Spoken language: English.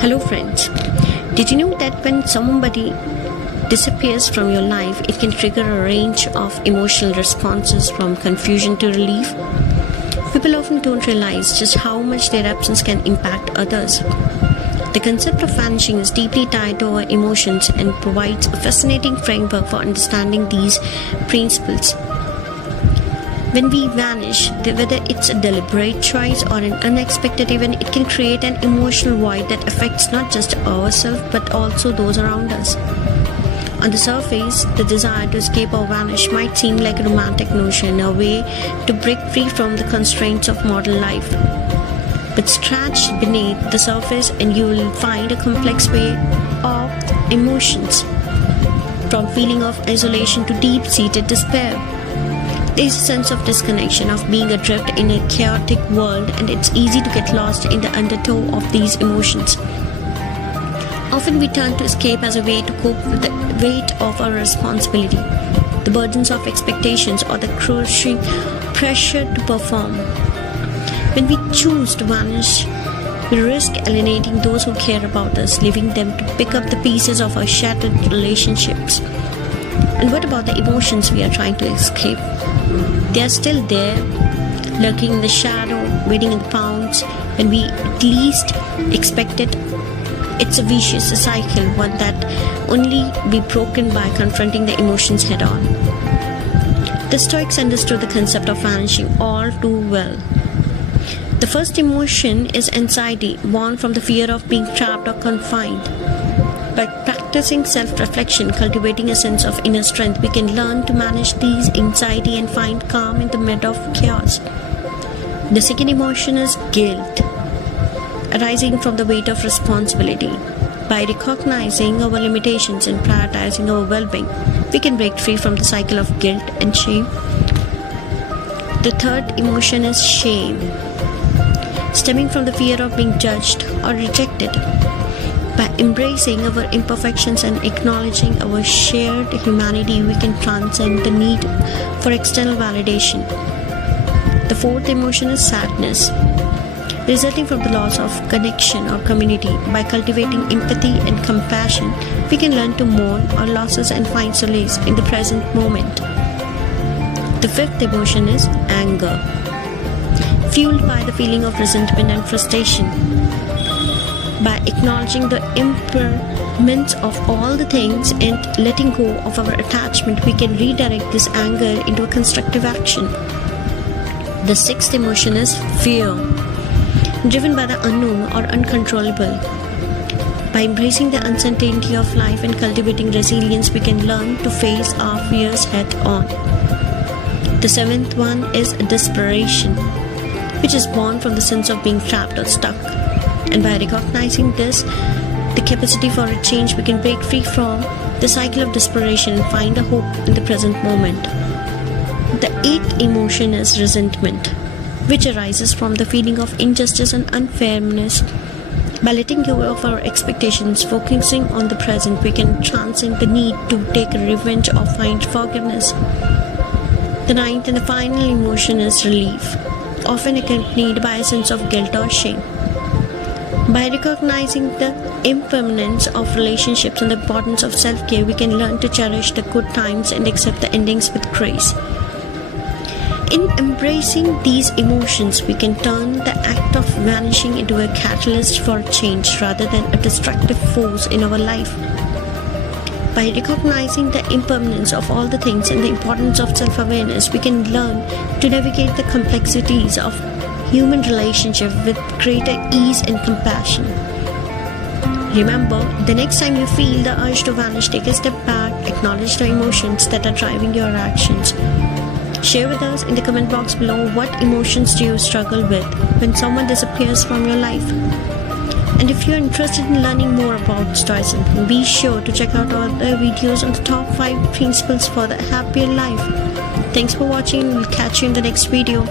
Hello friends, did you know that when somebody disappears from your life, it can trigger a range of emotional responses from confusion to relief? People often don't realize just how much their absence can impact others. The concept of vanishing is deeply tied to our emotions and provides a fascinating framework for understanding these principles. When we vanish, whether it's a deliberate choice or an unexpected event, it can create an emotional void that affects not just ourselves but also those around us. On the surface, the desire to escape or vanish might seem like a romantic notion, a way to break free from the constraints of modern life. But scratch beneath the surface and you will find a complex way of emotions, from feeling of isolation to deep-seated despair. There is a sense of disconnection, of being adrift in a chaotic world, and it's easy to get lost in the undertow of these emotions. Often we turn to escape as a way to cope with the weight of our responsibility, the burdens of expectations, or the crushing pressure to perform. When we choose to vanish, we risk alienating those who care about us, leaving them to pick up the pieces of our shattered relationships. And what about the emotions we are trying to escape? They are still there, lurking in the shadow, waiting in the pounds. When we least expect it, it's a vicious cycle, one that only be broken by confronting the emotions head on. The Stoics understood the concept of vanishing all too well. The first emotion is anxiety, born from the fear of being trapped or confined. By practicing self-reflection, cultivating a sense of inner strength, we can learn to manage these anxiety and find calm in the midst of chaos. The second emotion is guilt, arising from the weight of responsibility. By recognizing our limitations and prioritizing our well-being, we can break free from the cycle of guilt and shame. The third emotion is shame, stemming from the fear of being judged or rejected. By embracing our imperfections and acknowledging our shared humanity, we can transcend the need for external validation. The fourth emotion is sadness, resulting from the loss of connection or community. By cultivating empathy and compassion, we can learn to mourn our losses and find solace in the present moment. The fifth emotion is anger, fueled by the feeling of resentment and frustration. By acknowledging the impermanence of all the things and letting go of our attachment, we can redirect this anger into a constructive action. The sixth emotion is fear, driven by the unknown or uncontrollable. By embracing the uncertainty of life and cultivating resilience, we can learn to face our fears head on. The seventh one is desperation, which is born from the sense of being trapped or stuck. And by recognizing this, the capacity for a change, we can break free from the cycle of desperation and find a hope in the present moment. The eighth emotion is resentment, which arises from the feeling of injustice and unfairness. By letting go of our expectations, focusing on the present, we can transcend the need to take revenge or find forgiveness. The ninth and the final emotion is relief, often accompanied by a sense of guilt or shame. By recognizing the impermanence of relationships and the importance of self-care, we can learn to cherish the good times and accept the endings with grace. In embracing these emotions, we can turn the act of vanishing into a catalyst for change rather than a destructive force in our life. By recognizing the impermanence of all the things and the importance of self-awareness, we can learn to navigate the complexities of human relationship with greater ease and compassion. Remember, the next time you feel the urge to vanish, take a step back, acknowledge the emotions that are driving your actions. Share with us in the comment box below what emotions do you struggle with when someone disappears from your life. And if you're interested in learning more about Stoicism, be sure to check out our other videos on the top 5 principles for the happier life. Thanks for watching. We'll catch you in the next video.